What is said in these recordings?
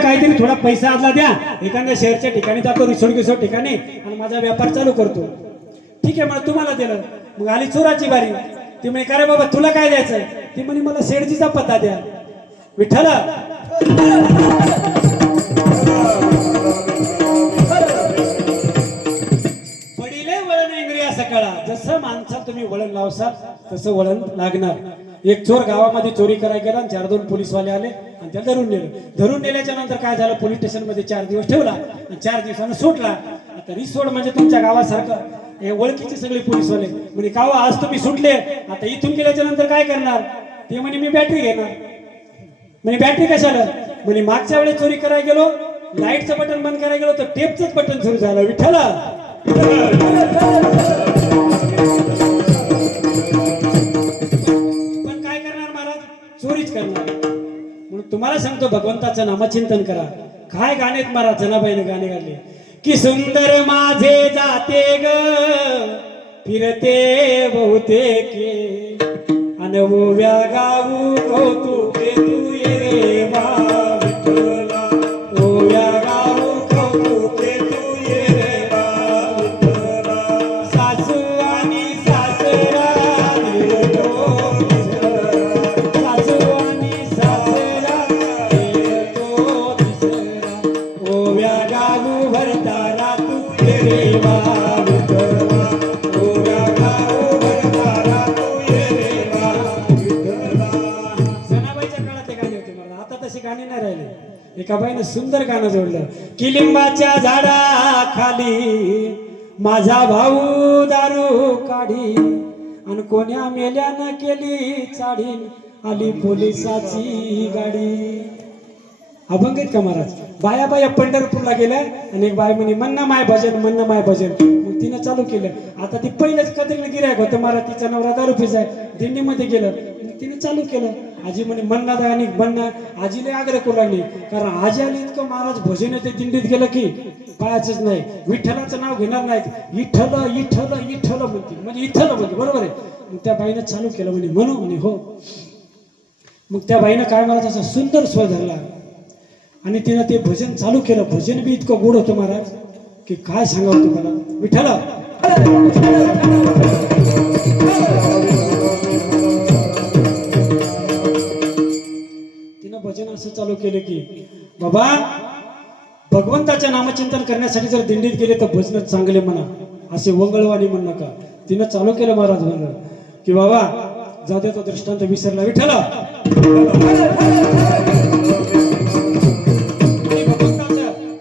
एखादा काहीतरी थोडा पैसा आदला द्या, एखाद्या शहरच्या ठिकाणी जातो, रिसोर्ट ठिकाणी, आणि माझा व्यापार चालू करतो. ठीक आहे, मला तुम्हाला दिलं. मग आली चोराची बारी. ती म्हणे का रे बाबा तुला काय द्यायचं? ती म्हणे मला शेडजीचा पत्ता द्या. विठ्ठल पडिले वळण इंद्रिया सकाळा. जसं माणसाला तुम्ही वळण लावसाल तसं वळण लागणार. एक चोर गावामध्ये चोरी करायला गेला आणि 4-2 पोलीसवाले आले आणि त्याला धरून नेलं. धरून नेल्याच्या नंतर काय झालं, पोलीस स्टेशन मध्ये 4 दिवस ठेवला आणि 4 दिवसानं सुटला. आता रिसोड म्हणजे तुमच्या गावासारखं हे ओळखीचे सगळे पोलीसवाले म्हणजे का आज तुम्ही सुटले, आता इथून गेल्याच्या नंतर काय करणार? ते म्हणे मी बॅटरी घेणार. म्हणजे बॅटरी कशाला? म्हणजे मागच्या वेळेस चोरी करायला गेलो, लाईटचं बटन बंद करायला गेलो तर टेपचंच बटन सुरू झालं. विठ्ठल पण काय करणार महाराज? चोरीच करणार. म्हणून तुम्हाला सांगतो भगवंताचं नामचिंतन करा. काय गाणे महाराज जनाबाईने गाणे गायले की सुंदर माझे जाते ग फिरते बहुतेके अनवव्या गाऊ कौतुके तू ये रे वा विठ्ठला. ओव्या गाऊ कौतुके तू ये रे वा विठ्ठला. सासू आणि सासरा दिलतो दिसरा. सासू आणि सासरा दिलतो दिसरा. ओव्या गाऊ भरतारा तू ये रे वा विठ्ठला. ओव्या गाऊ भरतारा तू ये रे वा विठ्ठला. सणाबाईच्या काळात ते गाणे होते मला, आता तसे गाणे नाही राहिले. एका बाईनं सुंदर गाणं जोडलं की लिंबाच्या झाडाखाली माझा भाऊ दारू काढी आणि कोण्या मेल्यानं केली चाडीन आली पोलिसाची गाडी. अभंग आहेत का महाराज? बाया बाया पंढरपूरला गेल्या आणि एक बाय म्हणे म्हणणं माय भजन, म्हणणं माय भजन. मग तिनं चालू केलं. आता ती पहिलंच कधीला गिऱ्हाईक होतं महाराज, तिचा नवरा दारू पिसाय दिंडीमध्ये गेलं. तिने चालू केलं. आजी म्हणे म्हणणं आणि म्हणणं. आजीने आग्रह करू लागली कारण आजी आली इतकं महाराज भजन येते दिंडीत गेलं की पायाचंच नाही, विठ्ठलाचं नाव घेणार नाहीत. इठ्ठल इठ्ठल इठ्ठल म्हणते, म्हणजे इठ्ठल म्हणते. बरोबर आहे. मग त्या बाईनं चालू केलं म्हणे म्हणू म्हणे हो. मग त्या बाईनं काय महाराज असा सुंदर स्वर धरला आणि तिनं ते भजन चालू केलं. भजन बी इतकं गोड होतं महाराज की काय सांगावं तुम्हाला. विठ्ठल तिनं भजन असं चालू केलं की बाबा भगवंताच्या नामचिंतन करण्यासाठी जर दिंडीत गेले तर भजन चांगले म्हणा, असे वंगळवाणी म्हण नका. तिनं चालू केलं महाराज म्हणलं की बाबा जाऊ दे तो दृष्टांत विसरला. विठ्ठल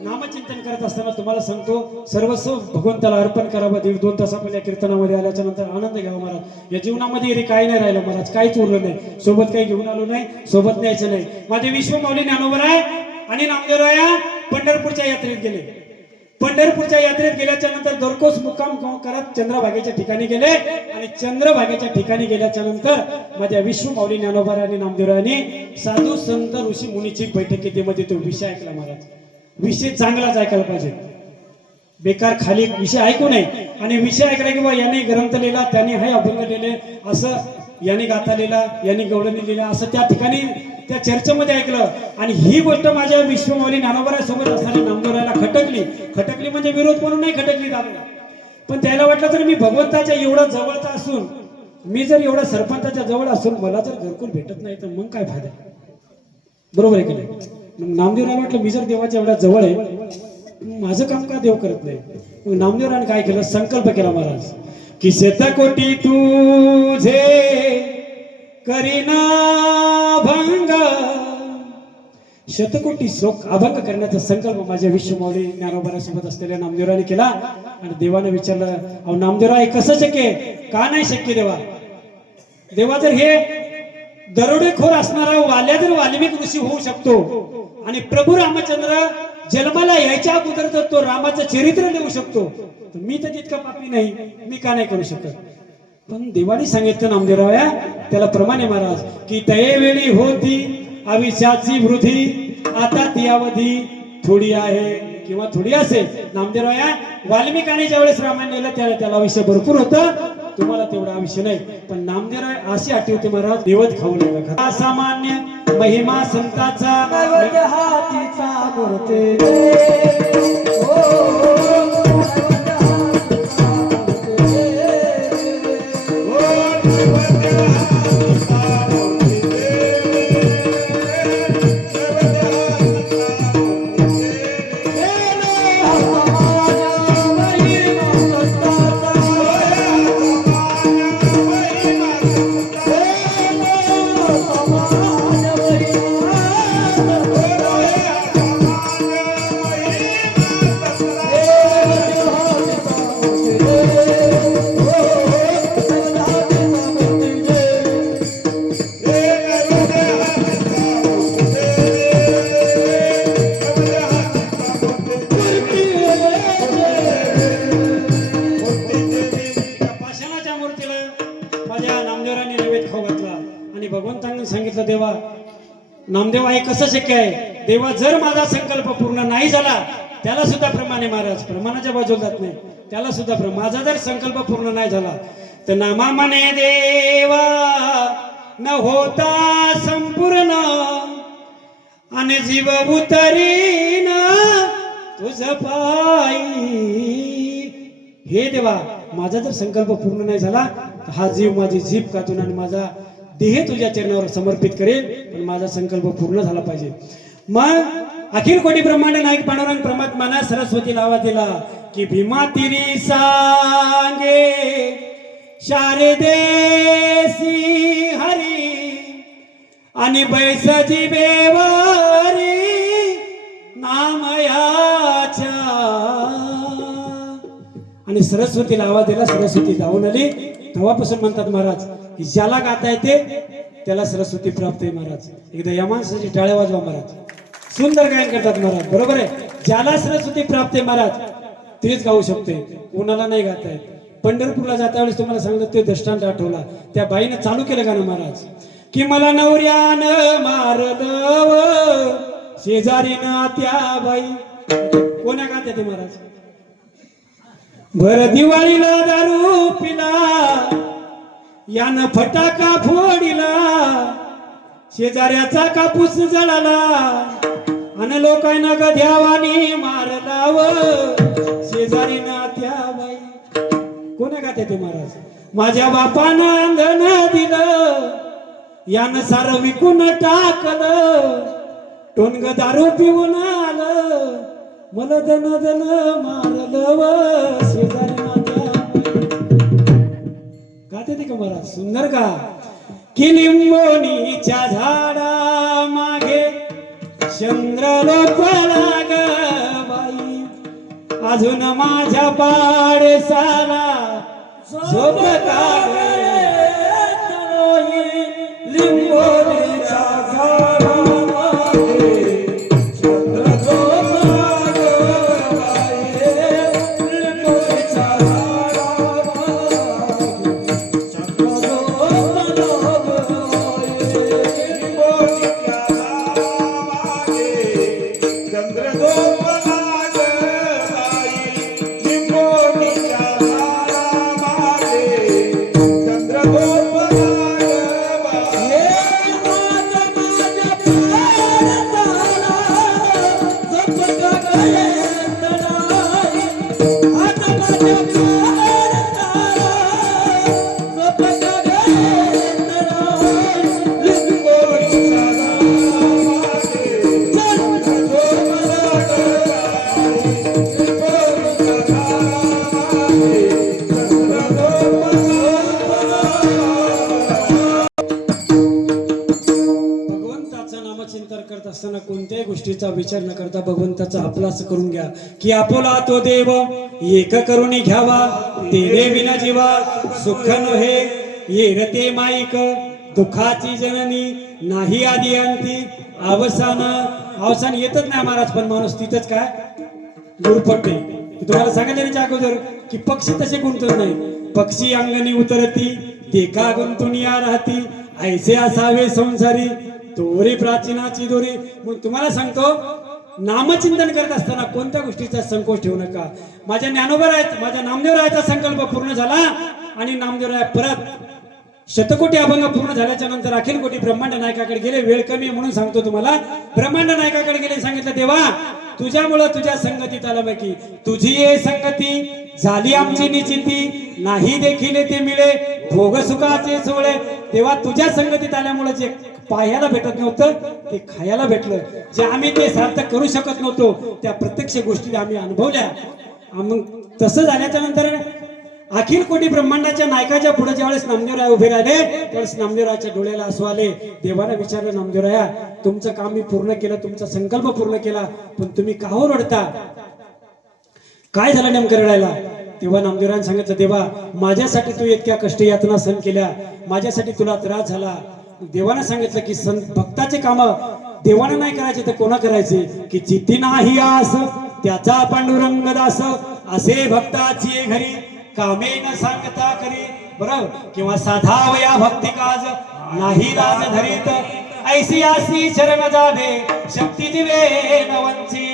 नामचिंतन करत असताना तुम्हाला सांगतो सर्वस्व भगवंताला अर्पण करावं. 1-2 तास आपण या कीर्तनामध्ये आल्याच्या नंतर आनंद घ्यावा महाराज. या जीवनामध्ये काही नाही राहिलं महाराज, काहीच उरलं नाही. सोबत काही घेऊन आलो नाही, सोबत न्यायचं नाही. माझे विश्वमाऊली ज्ञानोबा आहे आणि नामदेवराया पंढरपूरच्या यात्रेत गेले. पंढरपूरच्या यात्रेत गेल्याच्या नंतर दरकोस मुक्काम करत चंद्रभागेच्या ठिकाणी गेले आणि चंद्रभागेच्या ठिकाणी गेल्याच्या नंतर माझ्या विश्वमाऊली ज्ञानोबा आणि नामदेवरायांनी साधू संत ऋषी मुनीची बैठकीमध्ये तो विषय ऐकला महाराज. विषय चांगलाच ऐकायला पाहिजे, बेकार खाली विषय ऐकू नये. आणि विषय ऐकला की बा याने ग्रंथ लिहिला, त्याने हे अभंग लिहिले, असं याने गाथा लिहिला, याने गवळणी लिहिला, असं त्या ठिकाणी त्या चर्चेमध्ये ऐकलं. आणि ही गोष्ट माझ्या विश्वमाऊली ज्ञानोबा सोबत असताना नामदेवरायाला खटकली म्हणजे विरोध म्हणून नाही खटकली दाबली. पण त्याला वाटलं तर मी भगवंताच्या एवढा जवळचा असून, मी जर एवढा सरपंचाच्या जवळ असून मला जर घरकुल भेटत नाही तर मग काय फायदा. बरोबर आहे की नाही? मग नामदेवराला वाटलं मी जर देवाच्या एवढ्या जवळ आहे माझं काम का देव करत नाही. मग नामदेवराने काय केलं, संकल्प केला महाराज की शतकोटी तुझे करीना भंग. शतकोटी शोक अभंग करण्याचा संकल्प माझ्या विश्वमाऊली ज्ञानोबा सोबत असलेल्या नामदेवराने केला. आणि देवाने विचारलं अहो नामदेवराय कसं शक्य, का नाही शक्य देवा? देवा जर हे दरोडेखोर असणारा वाल्या जर वाल्मिक ऋषी होऊ शकतो आणि प्रभू रामचंद्र जन्माला यायच्या अगोदर जर तो रामाचं चरित्र लिहू शकतो तर मी तर तितका पापी नाही, मी का नाही करू शकत? पण देवाने सांगितलं नामदेवराया त्याला प्रमाणे महाराज की तयेवेळी होती आयुष्याची वृद्धी, आता ती अवधी थोडी आहे किंवा थोडी असेल. नामदेवराया वाल्मिकाने ज्यावेळेस रामायण लिहिलं त्यावेळेस त्याला आयुष्य भरपूर होतं, तुम्हाला तेवढा आयुष्य नाही. पण नामदेवराय अशी आठवते महाराज देवत खाऊ नका. सामान्य महिमा संताचा हातीचा मूर्ती रे ओ भगवंतांनी सांगितलं देवा नामदेव आहे कसं शक्य आहे देवा जर माझा संकल्प पूर्ण नाही झाला त्याला सुद्धा प्रमाणे महाराज प्रमाणाच्या बाजूला जात नाही त्याला सुद्धा माझा जर संकल्प पूर्ण नाही झाला तर नामा म्हणे देवा न होता संपूर्ण आणि जीव उतरीन तुझ पायी हे देवा माझा जर संकल्प पूर्ण नाही झाला तर हा जीव माझी जीभ कातून आणि माझा देह तुझ्या चरणावर समर्पित करेल पण माझा संकल्प पूर्ण झाला पाहिजे मग अखिल कोटी ब्रह्मांड नायक पांडुरंग परमात्माना सरस्वतीला आवाज दिला की भीमा तिरी सांगे शारदे हरी आणि बैसजी बेवारी नामयाच्या आणि सरस्वतीला आवाज दिला सरस्वती धावून आली तेव्हापासून म्हणतात महाराज की ज्याला गाता येते त्याला सरस्वती प्राप्त आहे महाराज एकदा या माणसाची टाळ्या वाजवा महाराज सुंदर गायन करतात महाराज बरोबर आहे ज्याला सरस्वती प्राप्त आहे महाराज तेच गाऊ शकते कोणाला नाही गाता येत पंढरपूरला जाता वेळेस तुम्हाला सांगतो ते दृष्टांत आठवला त्या बाईनं चालू केलं गाणं महाराज की मला नवऱ्यानं मारलं शेजारीनं त्या बाई कोणा गाते ते महाराज भर दिवाळीला दारू पिला यानं फटाका फोडिला शेजाऱ्याचा कापूस जळाला आणि लोकांना गध्यावानी मारलाव शेजारीनं त्या बाई कोणा गाते ते महाराज माझ्या बापानं अंधन दिलं यानं सारं विकून टाकलं टोनग दारू पिऊन आलं मला दन दन मारलं व शेजारीनं त्या गाते ते का महाराज सुंदर का की लिंबोणीच्या झाडा मागे चंद्र लोकला ग बाई अजून माझ्या पाडसाला झोप लिंबोणीच्या झाडा कोणत्याही गोष्टीचा विचार न करता भगवंताचा आपलाच करून घ्या की आपोला तो देव एक करून घ्यावा तेने विना जीवा सुख नव्हे येरते माईक दुःखाची जननी नाही आदी अंती अवसान येतच नाही महाराज पण माणूस तिथंच काय गुरफटते तुम्हाला सांगितलं अगोदर की पक्षी तसे गुंतत नाही पक्षी अंगणी उतरती ते का गुंतून या राहती ऐसे असावे संसारी दोरी प्राचीनाची दोरी मग तुम्हाला सांगतो नामचिंतन करत असताना कोणत्या गोष्टीचा संकोच ठेवू नका माझ्या ज्ञानोबा आहेत माझ्या नामदेवरायाचा संकल्प पूर्ण झाला आणि नामदेवराय परत शतकोटी अभंग पूर्ण झाल्याच्या नंतर अखिल कोटी ब्रह्मांड नायकाकडे गेले. वेळ कमी आहे म्हणून सांगतो तुम्हाला. ब्रह्मांड नायकाकडे गेले, सांगितलं देवा तुझ्यामुळं तुझ्या संगतीत आलं की तुझी ये संगती झाली आमची निश्चिती, नाही देखील ते मिळे भोग सुखाचे सोहळे. तेव्हा तुझ्या संगतीत आल्यामुळे जे पाहायला भेटत नव्हतं ते खायला भेटलं, जे आम्ही ते सार्थक करू शकत नव्हतो त्या प्रत्यक्ष गोष्टी आम्ही अनुभवल्या. मग तसं झाल्याच्या नंतर अखिल कोटी ब्रह्मांडाच्या नायकाच्या पुढे ज्यावेळेस नामदेवराय उभे राहिले त्यावेळेस नामदेवरायाच्या डोळ्याला आसू आले. देवाला विचारलं, नामदेवराया तुमचं काम मी पूर्ण केलं, तुमचा संकल्प पूर्ण केला, पण तुम्ही का हो रडता, काय झालं नेमकं रडायला? तेव्हा नामदेवरायाने सांगितलं, देवा माझ्यासाठी तू इतक्या कष्ट यातना सहन केल्या, माझ्यासाठी तुला त्रास झाला. देवानं सांगितलं की भक्ताचे काम देवानं नाही करायचे तर कोणा करायचे, की जिती नाही आस त्याचा पांडुरंग दास, असे भक्ताची घरी कामे न सांगता करी. बरोबर, किंवा साधावया भक्ती काज नाही लाज धरीत, ऐसी आसी शरण जावे शक्ती दिवे नवंची.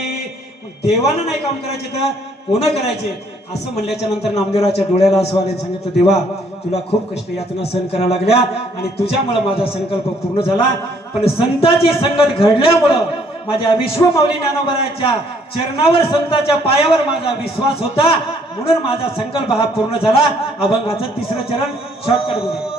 देवानं नाही काम करायचे तर कोण करायचे असं म्हणल्याच्या नंतर नामदेवराच्या डोळ्याला आसू आले. सांगितलं, देवा तुला खूप कष्ट यातना सहन करावं लागल्या आणि तुझ्यामुळे माझा संकल्प पूर्ण झाला, पण संतांची संगत घडल्यामुळं माझ्या विश्वमाऊली ज्ञानोबराच्या चरणावर संतांच्या पायावर माझा विश्वास होता, म्हणून माझा संकल्प हा पूर्ण झाला. अभंगाचं तिसरं चरण शॉर्टकट मध्ये.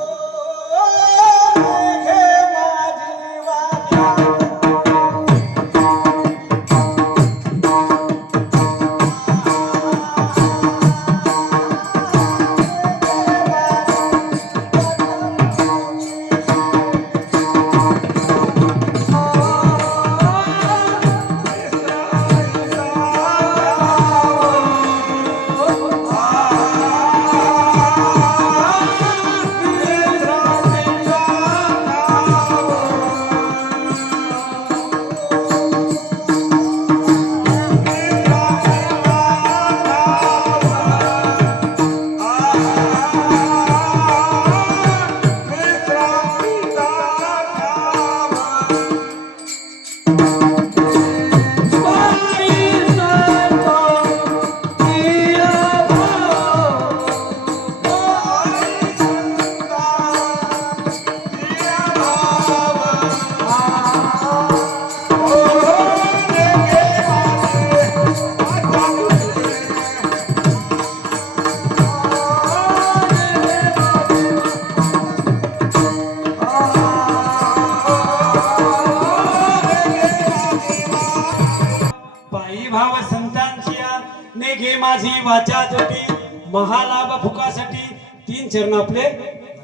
माझी वाचा जोटी महालाभ भुकासाठी. तीन चरण आपले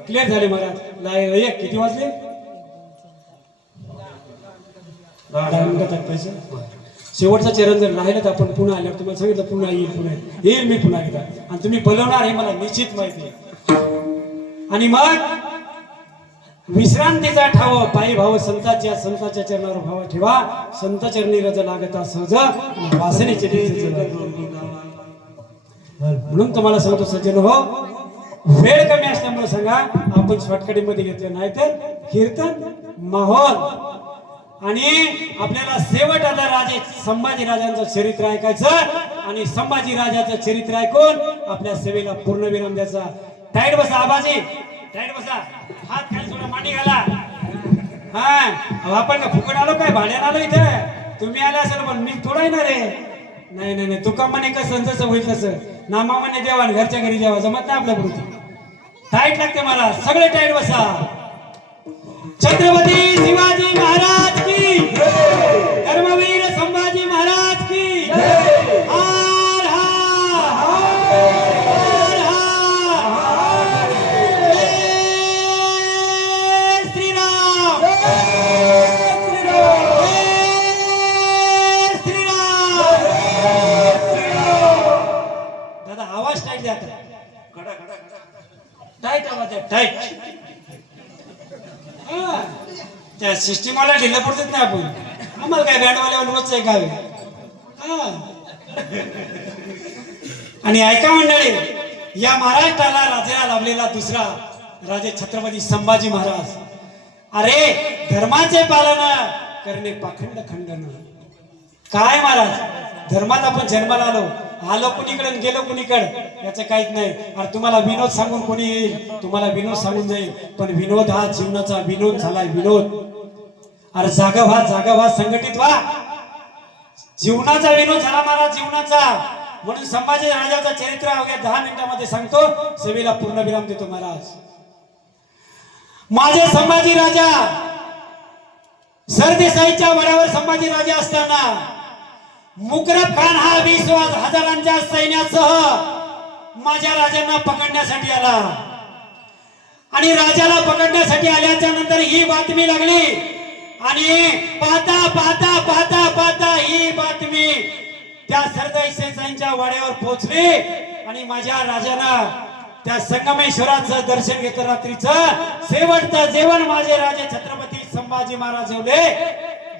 क्लिअर झाले. मला एक किती वाजले? 10 मिनिटात पैसे. शेवटचा चरण जर राहिलं तर आपण पुन्हा आल्यावर तुम्हाला सांगितलं पुन्हा येईल मी पुन्हा एकदा, आणि तुम्ही बोलवणार हे मला निश्चित माहिती आहे. आणि मग विश्रांतीचा ठाव पायी भाव संताच्या चरणावर भाव ठेवा, संत चरणी रज लागता सहज वासनेचे. म्हणून तुम्हाला सांगतो सज्जन हो, वेळ कमी असल्यामुळे सांगा आपण शॉर्टकट मध्ये घेतलं, नाही तर कीर्तन माहोल. आणि आपल्याला शेवट आता राजे संभाजी राजांचं चरित्र ऐकायचं आणि संभाजी राजाचं चरित्र ऐकून आपल्या सेवेला पूर्ण विराम द्यायचा. टाईट बसा आबाजी, टाईट बसा, हात खाली थोडा मांडी घाला. हा आपण का फुकट आलो काय, भाड्यानं आलो इथं? तुम्ही आले असेल पण मी थोडा येणार आहे. नाही नाही नाही, तुका म्हणे कसं जसं होईल तसं, नामा म्हणे देवा घरच्या घरी जेवा, जमत नाही आपल्या पुढे. टाईट लागते मला, सगळे टाईट बसा. छत्रपती शिवाजी महाराज की, धर्मवीर संभाजी महाराज की. हर हर श्रीराम. दादा आवाज टाईट द्या, टाईट आवाज द्या, टाईट. त्या सिस्टीमला ढिल्लं पडत नाही आपण, आम्हाला काय बँडवाल्यावर रोजच आहे गावी. आणि ऐका मंडळी, या महाराष्ट्राला राजाला लाभलेला दुसरा राजे छत्रपती संभाजी महाराज. अरे धर्माचे पालन करणे पाखंड खंडन. काय महाराज, धर्मात आपण जन्माला आलो, आलो कुणीकडे आणि गेलो कुणीकडे याचं काहीच नाही. अरे तुम्हाला विनोद सांगून कोणी येईल, तुम्हाला विनोद सांगून जाईल, पण विनोद हा जीवनाचा विनोद झालाय. विनोद अरे जागा व्हा संघटित व्हा. जीवनाचा विनोद झाला महाराज, जीवनाचा. म्हणून संभाजी राजाचं चरित्र अवघ्या 10 मिनिटांमध्ये सांगतो, सेवेला पूर्ण विराम देतो महाराज. माझे संभाजी राजा सरदेसाईच्या वड्यावर संभाजी राजा असताना मुकरब खान हा 20,000 सैन्यासह माझ्या राजांना पकडण्यासाठी आला. आणि राजाला पकडण्यासाठी आल्याच्या नंतर ही बातमी लागली. आणि पाहता ही बातमी त्या सरदेसाईच्या वाड्यावर पोहोचली. आणि माझ्या राजानं त्या संगमेश्वराचं दर्शन घेतलं. रात्रीचं शेवटचं जेवण माझे राजे छत्रपती संभाजी महाराज जेवले.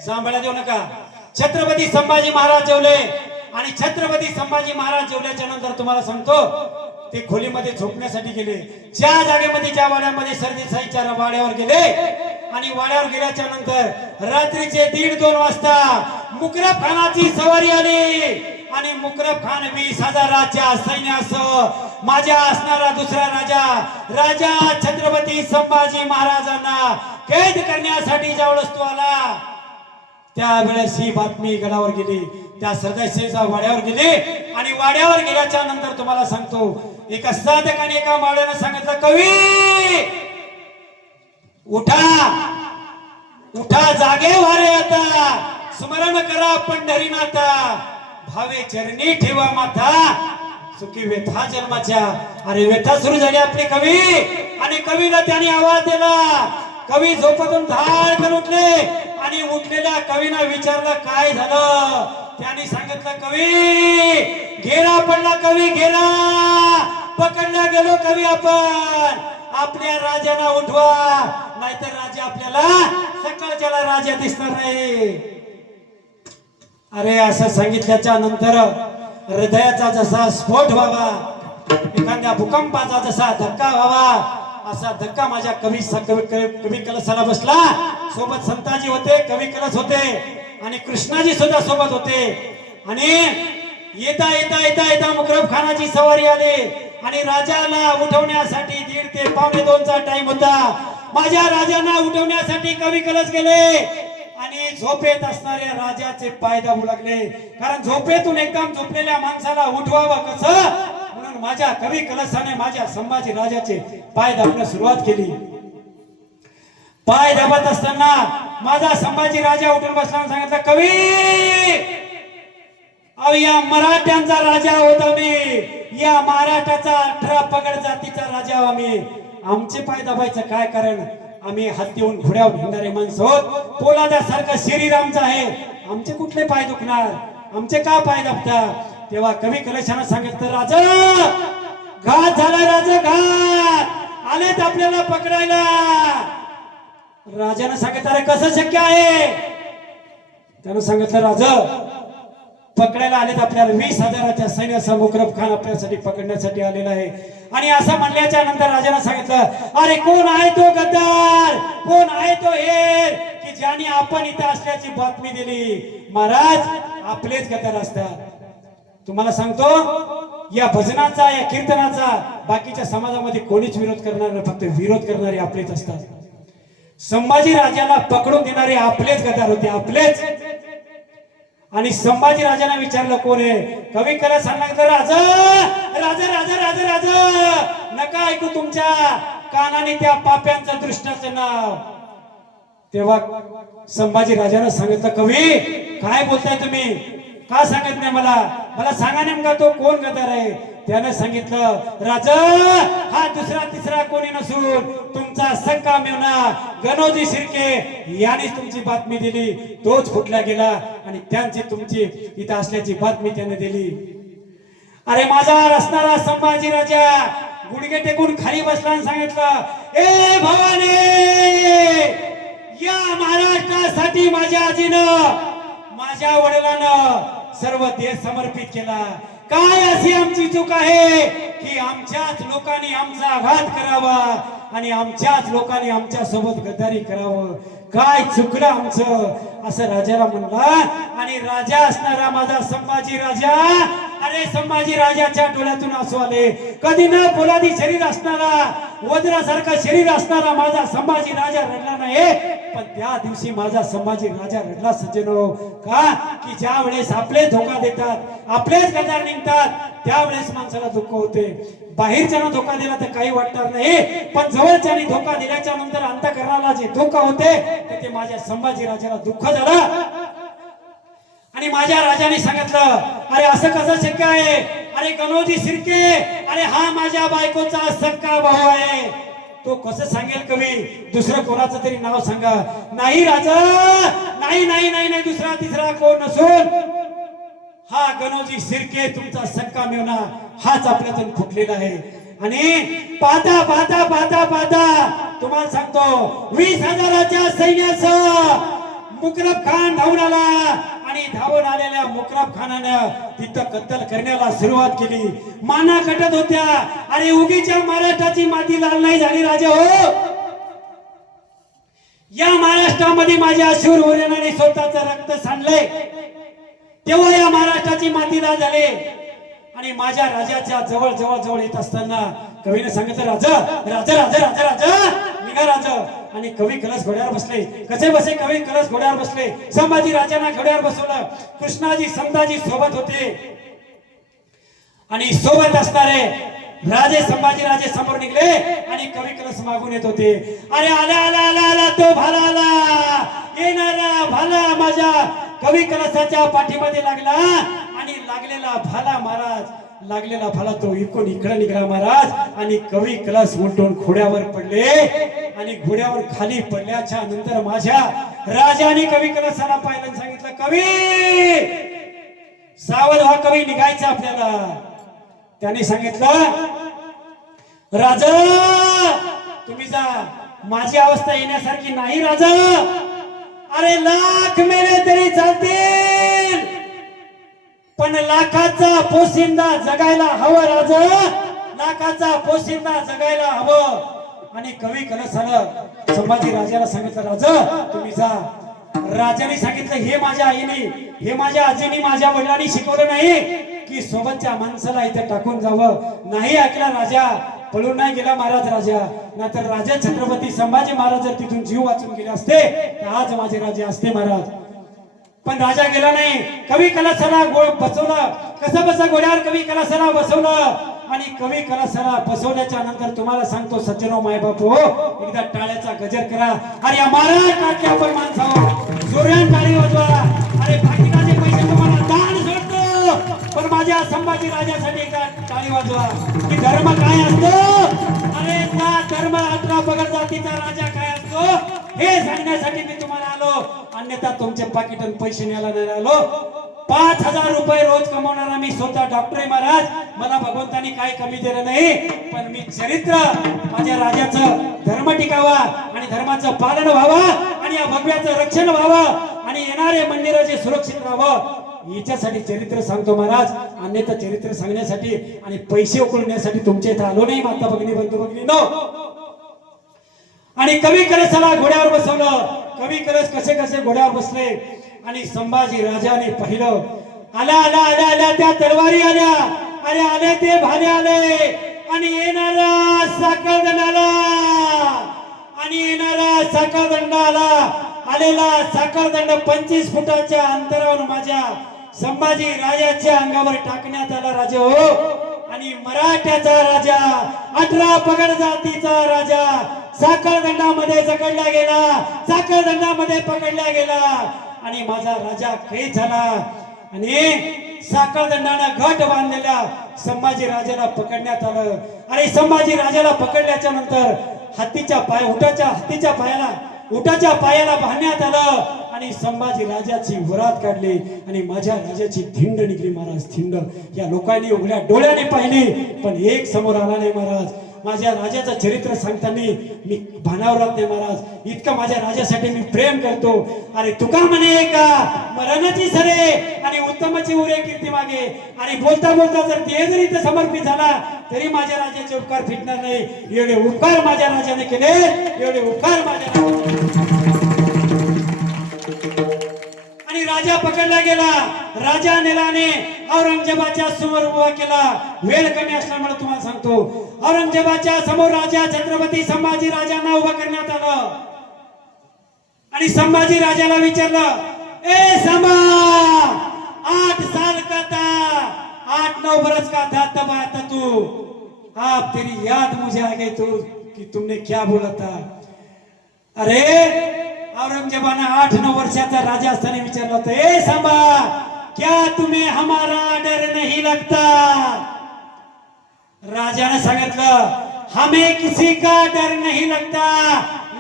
जांभळा देऊ नका. छत्रपती संभाजी महाराज जेवले. आणि छत्रपती संभाजी महाराज जेवल्याच्या नंतर तुम्हाला सांगतो, ते खोलीमध्ये झोपण्यासाठी गेले. ज्या जागेमध्ये, ज्या वाड्यामध्ये सरदेसाईच्या वाड्यावर गेले. आणि वाड्यावर गेल्याच्या नंतर रात्रीचे 1:30-2 वाजता मुकरब खानाची सवारी आली. आणि मुकरब खान 20,000 सैन्यासह माझ्या असणारा दुसरा राजा छत्रपती संभाजी महाराजांना कैद करण्यासाठी ज्यावेळेस तो आला, त्यावेळेस ही बातमी गडावर गेली. त्या सरदेसाईच्या वाड्यावर गेली. आणि वाड्यावर गेल्याच्या नंतर तुम्हाला सांगतो, एका साधकाने एका मावळ्यानं सांगितलं, कवी उठा जागे वारे आता, स्मरण करा पंढरीनाथा, भावे चरणी ठेवा माथा, सुखी व्यथा जन्माच्या. अरे व्यथा सुरू झाली आपली कवी. आणि कवीला त्याने आवाज दिला. कवी झोपेतून धाडकन उठले. आणि उठलेल्या कवीला विचारलं काय झालं. त्याने सांगितलं, कवी घेरा पडला, कवी घेरा पकडला गेलो कवी आपण. आपल्या राजाला उठवा, नाहीतर राजा आपल्याला सकाळच्याला राजा दिसणार नाही. अरे असं सांगितल्याच्या नंतर हृदयाचा जसा स्फोट व्हावा, एखाद्या भूकंपाचा जसा धक्का व्हावा, असा धक्का माझ्या कवी कलसाला बसला. सोबत संताजी होते, कवी कलस होते, आणि कृष्णाजी सुद्धा सोबत होते. आणि येता मुकरब खानाची सवारी आली. आणि राजाला उठवण्यासाठी 1:30 ते 1:45चा टाइम होता. माझ्या राजांना उठवण्यासाठी कवी कलस गेले. आणि झोपेत असणाऱ्या राजाचे पाय दाबू लागले. कारण झोपेतून एकदम झोपलेल्या माणसाला उठवावं कसं, म्हणून माझ्या कवी कलसाने माझ्या संभाजी राजाचे पाय दाबण्यास सुरुवात केली. पाय दाबत असताना माझा संभाजी राजा उठून बसला आणि सांगितलं, कवी अहो या मराठ्यांचा राजा होता मी, या महाराष्ट्राचा 18 पगड जातीचा राजा आम्ही. आमचे पाय दाबायचं काय कारण, आम्ही हत्तीहून घोड्यावर हिंडणारे माणसं आहोत. पोलादासारखा शरीर आमचं आहे, आमचे कुठले पाय दुखणार, आमचे का पाय दाबता. तेव्हा कवी कलशानं सांगितलं, राजा घात झाला, राजा घात आलेत आपल्याला पकडायला. राजानं सांगितलं, अरे कसं शक्य आहे. त्यानं सांगितलं, राजा पकडायला आलेत आपल्याला, 20,000 सैन्याचा मुकरब खान आपल्यासाठी पकडण्यासाठी आलेला आहे. आणि असं म्हणल्याच्या नंतर राजाने सांगितलं, अरे कोण आहे तो गद्दार, कोण आहे तो हेर, की ज्याने आपण इथं असल्याची बातमी दिली. महाराज आपलेच गद्दार असतात. तुम्हाला सांगतो, या भजनाचा, या कीर्तनाचा बाकीच्या समाजामध्ये कोणीच विरोध करणार नाही, फक्त विरोध करणारे आपलेच असतात. संभाजी राजाला पकडून देणारे आपलेच गद्दार होते, आपलेच. आणि संभाजी राजाने विचारलं कोण आहे. कवी कला सांगितलं, राजा राजा राजा राजा राजा नका ऐकू तुमच्या कानाने त्या पाप्यांचं दृष्टाचं नाव. तेव्हा संभाजी राजाने सांगितलं, कवी काय बोलताय तुम्ही, का सांगत नाही मला सांगा नेमका तो कोण गद्दार आहे. त्याने सांगितलं, राजा हा दुसरा तिसरा कोणी नसून तुमचा सक्का मेवना गणोजी शिर्के यानेच तुमची बातमी दिली. तोच फुटला गेला आणि त्यांची तुमची इथं असल्याची बातमी त्याने दिली. अरे माझा असणारा संभाजी राजा गुडघे टेकून खाली बसला आणि सांगितलं, ए भवानी, या महाराष्ट्रासाठी माझ्या आजीनं, माझ्या वडिलांनं सर्व देश समर्पित केला. काय अशी आमची चूक आहे की आमच्याच लोकांनी आमचा आघात करावा आणि आमच्याच लोकांनी आमच्या सोबत गद्दारी करावं. काय चुकलं आमचं, असं राजाला म्हणला. आणि राजा असणारा माझा संभाजी राजा अरे संभाजी राजाच्या डोळ्यातून आसू आले. कधी न पोलादी शरीर असणारा, वज्रासारखं शरीर असणारा माझा संभाजी राजा रडला नाही. पण त्या दिवशी माझा संभाजी राजा रडला सज्जनो. का की ज्या वेळेस आपले धोका देतात, आपलेच गदार निघतात, त्यावेळेस माणसाला दुःख होते. बाहेरच्यानं धोका दिला तर काही वाटणार नाही, पण जवळच्याने धोका दिल्याच्या नंतर अंतःकरणाला जे धोका होते ते माझ्या संभाजी राजाला दुःख झालं. आणि माझ्या राजाने सांगितलं, अरे असं कसं शक्य आहे? अरे गणोजी शिर्के, अरे हा माझ्या बायकोचा सक्का भाऊ आहे. तो कसं सांगेल कवी? दुसरं कोणाचं तरी नाव सांगा. नाही राजा, नाही नाही नाही नाही, दुसरा तिसरा कोण नसून हा गणोजी शिर्के तुमचा सक्का मेवना हाच आपल्यातून फुटलेला आहे. आणि पाहता पाहता पाहता पाहता तुम्हाला सांगतो, 20,000च्या सैन्यासह मुकरब खान धावून आला. आणि धावून आलेल्या मुकरब खानानं तिथं कत्तल करण्याला सुरुवात केली. माना कटत होत्या. अरे उगीच्या महाराष्ट्राची माती लाल नाही झाली राजा हो. या महाराष्ट्रामध्ये माझ्या शूर वैराने स्वतःचं रक्त सांडलंय, तेव्हा या महाराष्ट्राची माती लाल झाली. आणि माझ्या राजाच्या जवळ जवळ जवळ येत असताना कवीने सांगितलं, राजा राजा राजा राजा राजा निघा राजा. आणि कवी कलश घोड्यावर बसले. कसे बसे कवी कलश घोड्यावर बसले. संभाजी राजांना घोड्यावर बसवलं. कृष्णाजी समताजी सोबत होते. आणि सोबत असणारे राजे संभाजी राजे समोर निघले आणि कवी कलश मागून येत होते. अरे आला आला आला आला तो भाला आला, येणारा भाला माझ्या कवी कलशाच्या पाठीमध्ये लागला. आणि लागलेला भाला महाराज, लागलेला भाला तो इकडून इकडे निघाला महाराज. आणि कवी कलश उलटून घोड्यावर पडले. आणि घोड्यावर खाली पडल्याच्या नंतर माझ्या राजाने कवी कलशाला पाहिलं, सांगितलं, कवी सावध व्हा, कवी निघायचं आपल्याला. त्याने सांगितलं, राजा तुम्ही जा, माझी अवस्था येण्यासारखी नाही राजा. अरे लाख मेले तरी चालतील, पण लाखाचा पोशिंदा जगायला हवं राजा, लाखाचा पोशिंदा जगायला हवं. आणि कवी कलशाला संभाजी राजाला सांगितलं, राजा तुम्ही जा. राजाने सांगितलं, हे माझ्या आईने, हे माझ्या आजीने, माझ्या वडिलांनी शिकवलं नाही की सोबतच्या माणसाला इथे टाकून जावं. नाही ऐकला राजा, पळून नाही गेला महाराज राजा. नाहीतर राजा छत्रपती संभाजी महाराज जर तिथून जीव वाचून गेले असते तर आज माझे राजे असते महाराज. पण राजा गेला नाही. कवी कलशाला बसवलं. कसं बस घोड्यावर कवी कलशाला बसवलं. आणि कवी कलशाला बसवल्याच्या नंतर तुम्हाला सांगतो सज्जनो माय बापू, एकदा टाळ्याचा गजर करा. अरे या महाराष्ट्रातल्या आपण माणसावर जोरात टाळी वाजवा. अरे बाकीचे पैसे तुम्हाला दान सोडतो, पण माझ्या संभाजी राजासाठी एकदा टाळी वाजवा. की धर्म काय असतो, अरे त्या धर्म अठरा पगड जातीचा राजा काय असतो हे सांगण्यासाठी मी तुम्हाला आलो. अन्यथा तुमचे पाकिट पैसे न्यायला नाही आलो. 5,000 रुपये रोज कमवणारा मी स्वतः डॉक्टर आहे महाराज. मला भगवंतानी काही कमी दिलं नाही, पण मी चरित्र माझ्या राजाचं धर्म टिकावा आणि धर्माचं पालन व्हावं आणि या भगव्याचं रक्षण व्हावं आणि येणारे मंदिराचे सुरक्षित राहावं याच्यासाठी चरित्र सांगतो महाराज. अन्यथा चरित्र सांगण्यासाठी आणि पैसे उकळण्यासाठी तुमच्या इथं आलो नाही माता भगिनी बंधू भगिनींनो. आणि कवी कलशाला घोड्यावर बसवलं. कवी कलश कसे कसे घोड्यावर बसले. आणि संभाजी राजाने पाहिलं, आला आला आल्या आल्या त्या तलवारी आल्या. अरे आले ते भाले आले. आणि येणारा साखळदंड आला. आणि येणारा साखळदंड आला. आलेला साखळदंड 25 फुटाच्या अंतरावर माझ्या संभाजी राजाच्या अंगावर टाकण्यात आला राजा हो. आणि मराठ्याचा राजा, 18 पगड जातीचा राजा साखळदंडामध्ये जकडला गेला, साखळदंडामध्ये पकडला गेला. आणि माझा राजा कैद झाला. आणि साखळदंडानं घट बांधलेल्या संभाजी राजाला पकडण्यात आलं. आणि संभाजी राजाला पकडल्याच्या नंतर हत्तीच्या पायाला बांधण्यात आलं. आणि संभाजी राजाची वरात काढली. आणि माझ्या राजाची धिंड निघली महाराज, धिंड. या लोकांनी उघड्या डोळ्याने पाहिली, पण एक समोर आला नाही महाराज. माझ्या राजाचं चरित्र सांगताना मी भानावर राहत नाही महाराज. इतकं माझ्या राजासाठी मी प्रेम करतो. अरे तुका म्हणे का मरणाची सरे आणि उत्तमाची उरे कीर्ती मागे. आणि बोलता बोलता जर ते जरी इथं समर्पित झाला तरी माझ्या राजाचे उपकार फिटणार नाही. एवढे उपकार माझ्या राजाने केले, एवढे उपकार माझ्या राजाने. आणि राजा पकडला गेला. राजा नेलाने औरंगजेबाच्या समोर उभा केला. वेळ कमी असल्यामुळे तुम्हाला सांगतो, औरंगजेबाच्या समोर राजा छत्रपती संभाजी राजांना उभा करण्यात आलं आणि संभाजी राजाला विचारलं, ए संभा, 8 साल का था, 8-9 बरस का था तब आया था तू, आप तेरी याद मुझे आ गई तो कि तुमने क्या बोला था. अरे औरंगजेबाने 8-9 वर्षाचा राजा असताना विचारलं होतं, ए संभा, क्या तुम्हें हमारा डर नहीं लगता. राजाने सांगितलं, हमें किसी का डर नहीं लगता,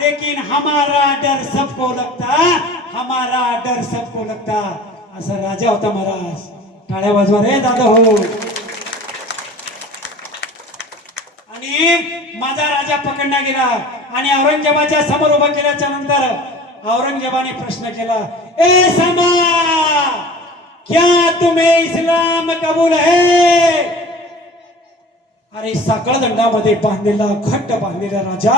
लेकिन हमारा डर सबको लगता, हमारा डर सबको लगता. असा राजा होता महाराज. टाळ्या वाजवा रे दादा हो. आणि माझा राजा पकडला गेला आणि औरंगजेबाच्या समोर उभा केल्याच्या नंतर औरंगजेबाने प्रश्न केला, ए समा, क्या तुम्हें इस्लाम कबूल है. अरे साखळ दंडामध्ये बांधलेला, घट्ट बांधलेला राजा,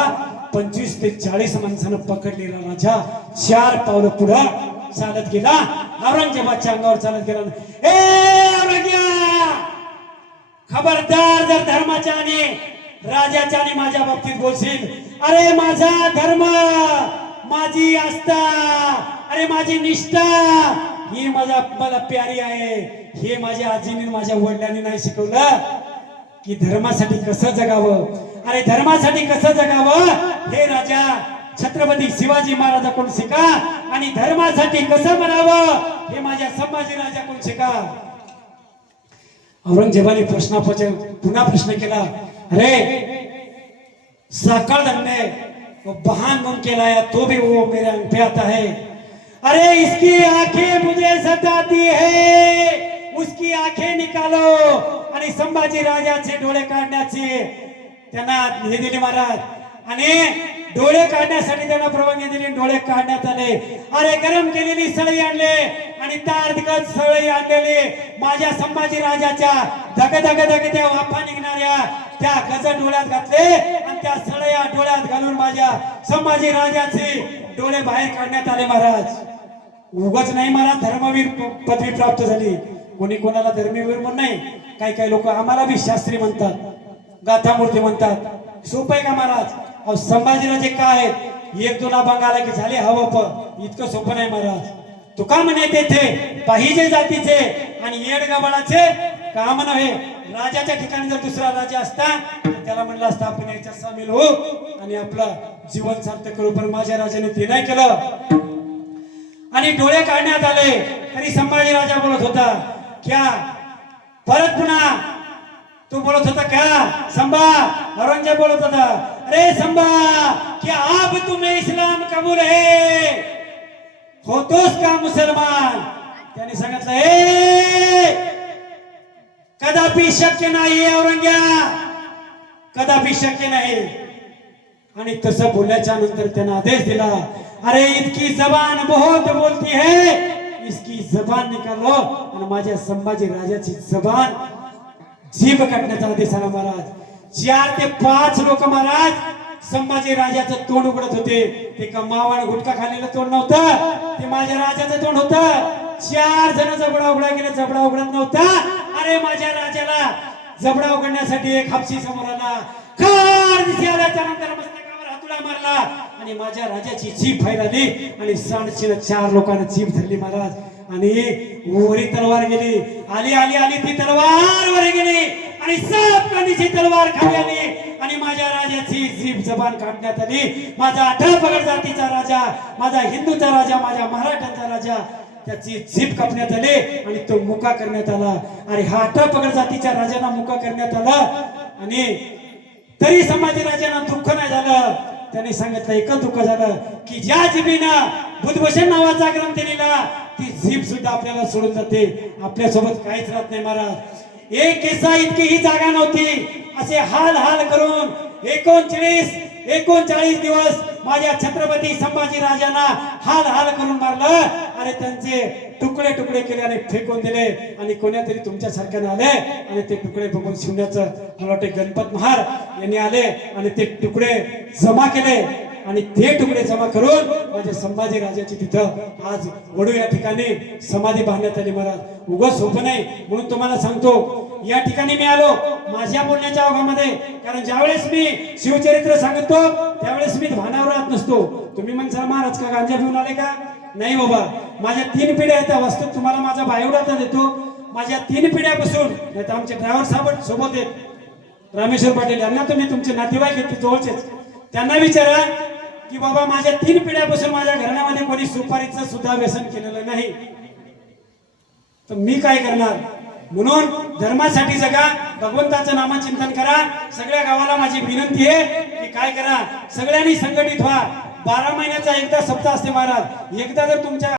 25 ते 40 माणसानं पकडलेला राजा 4 पावलं पुढं चालत गेला. औरंगजेबाच्या अंगावर चालत गेला. ए औरंग्या, खबरदार जर धर्माच्या आणि राजाच्या आणि माझ्या बाबतीत बोलशील, अरे माझा धर्म, माझी आस्था, अरे माझी निष्ठा ही मला प्यारी आहे. हे माझ्या आजीने माझ्या वडिलांनी नाही शिकवलं की धर्मासाठी कसं जगावं. अरे धर्मासाठी कसं जगावं हे राजा छत्रपती शिवाजी महाराजांकडून शिका आणि धर्मासाठी कसं म्हणावं हे माझ्या संभाजी राजाकडून शिका. औरंगजेबाने पुन्हा प्रश्न केला, अरे साकड़ दंडे वो बहान मुन के लाया तो भी वो मेरे अंग पे आता है. अरे इसकी आंखें मुझे सताती है, उसकी आंखें निकालो. आणि संभाजी राजाचे डोळे काढण्याचे त्यांना हे दिले महाराज आणि डोळे काढण्यासाठी त्यांना परवानगी दिली. डोळे काढण्यात आले. अरे गरम केलेली सळई आणले आणि तारदिगत सळई आणलेली माझ्या संभाजी राजाच्या धग धग धग त्या वाफा निघणाऱ्या त्या गज डोळ्यात घातले आणि त्या सळया डोळ्यात घालून माझ्या संभाजी राजाचे डोळे बाहेर काढण्यात आले. महाराज उगाच नाही महाराज धर्मवीर पदवी प्राप्त झाली. कोणी कोणाला धर्मवीर म्हणून नाही. काही काही लोक आम्हाला बी शास्त्री म्हणतात, गाथामूर्ती म्हणतात. सोपं आहे का महाराज? अहो संभाजीराजे काय आहेत, 1-2 अभंग आला की झाले हवं. इतकं सोपं नाही महाराज. तुका म्हणे तेथे पाहिजे जातीचे आणि येडगाबाळाचे काम नव्हे. राजाच्या ठिकाणी जर दुसरा राजा असता त्याला म्हणलं असतं आपण याच्यात सामील हो आणि आपलं जीवन सार्थक करू, पण माझ्या राजाने ते नाही केलं. आणि डोळे काढण्यात आले तरी संभाजी राजा बोलत होता, क्या परत पुन्हा तू बोलत होता क्या संभा? औरंगजेब बोलत होता, अरे संभा, क्या आप तुम्हें इस्लाम कबूल है, होतोस का मुसलमान? त्यांनी सांगितलं, कदापि शक्य नाही औरंग्या, कदापि शक्य नाही. आणि तसं बोलल्याच्या नंतर त्यांना आदेश दिला, अरे इतकी जबान बहुत बोलती है, इसकी जबान निकालो. आणि माझ्या संभाजी राजाची जबान जीभ काढण्याचा आदेश आला महाराज. 4 ते 5 लोक महाराज संभाजी राजाचं तोंड उघडत होते. ते का मावाण गुटखा खाल्लेलं तोंड नव्हतं, ते माझ्या राजाचं तोंड होतं. 4 जण जबडा उघडा गेले, जबडा उघडत नव्हता. अरे माझ्या राजाला जबडा उघडण्यासाठी एक हापशी समोर आला. खार दिसी आल्याच्या नंतर मस्तकावर हातुडा मारला आणि माझ्या राजाची जीभ बाहेर आली आणि 4 लोकांना जीभ धरली महाराज. आणि वरी तलवार गेली, आली आली आली ती तलवार वर गेली आणि साप कांदीची तलवार खाली आली आणि माझ्या राजाची जीभ जबान काढण्यात आली. माझा 18 पगड जातीचा राजा, माझा हिंदूचा राजा, माझ्या मराठ्यांचा राजा, त्याची जीभ कापण्यात आली आणि तो मुका करण्यात आला. आणि हा 18 पगड जातीच्या राजाला मुका करण्यात आला. आणि तरी संभाजी राजांना दुःख नाही झालं. त्यांनी सांगितलं, एकच दुःख झालं की ज्या जिभेनं बुधभूषण नावाचा ग्रंथ लिहिला ती जीभ सुद्धा आपल्याला सोडून जाते, आपल्या सोबत काहीच राहत नाही महाराज. एक केसा इतकी ही जागा नव्हती. असे हाल हाल करून 39 दिवस माझ्या छत्रपती संभाजी राजांना हाल हाल करून मारलं. अरे त्यांचे तुकडे तुकडे केले आणि फेकून दिले. आणि कोणीतरी तुमच्या सारख्याने आले आणि ते तुकडे बघून शिवण्याचं मला वाटते गणपत महार यांनी आले आणि ते तुकडे जमा केले आणि ते तुकडे जमा करून माझ्या संभाजी राजाची तिथं आज वडू या ठिकाणी समाधी बांधण्यात आली महाराज। उगाच सोपं नाही म्हणून तुम्हाला सांगतो, या ठिकाणी मी आलो माझ्या बोलण्याच्या ओघामध्ये, कारण ज्यावेळेस मी शिवचरित्र सांगतो त्यावेळेस मी भानावर राहत नसतो। तुम्ही म्हणसाल महाराज का गांजा पिऊन आले का? नाही बाबा, माझ्या 3 पिढ्या आहेत वास्तविक तुम्हाला माझा बायोडाटा देतो। माझ्या 3 पिढ्यापासून, नाही तर आमचे ड्रायव्हर साहेब सोबत आहेत रामेश्वर पाटील यांना, तुम्ही तुमचे नातेवाईक आहेत जवळचेच, त्यांना विचारा की बाबा माझ्या 3 पिढ्यापासून माझ्या घराण्यामध्ये कोणी सुपारीचं सुद्धा व्यसन केलेलं नाही, तर मी काय करणार? म्हणून धर्मासाठी जगा, भगवंताचं नामचिंतन करा। सगळ्या गावाला माझी विनंती आहे की काय करा, सगळ्यांनी संघटित व्हा। 12 महिन्याचा एकदा सप्ताह असते महाराज, एकदा जर तुमच्या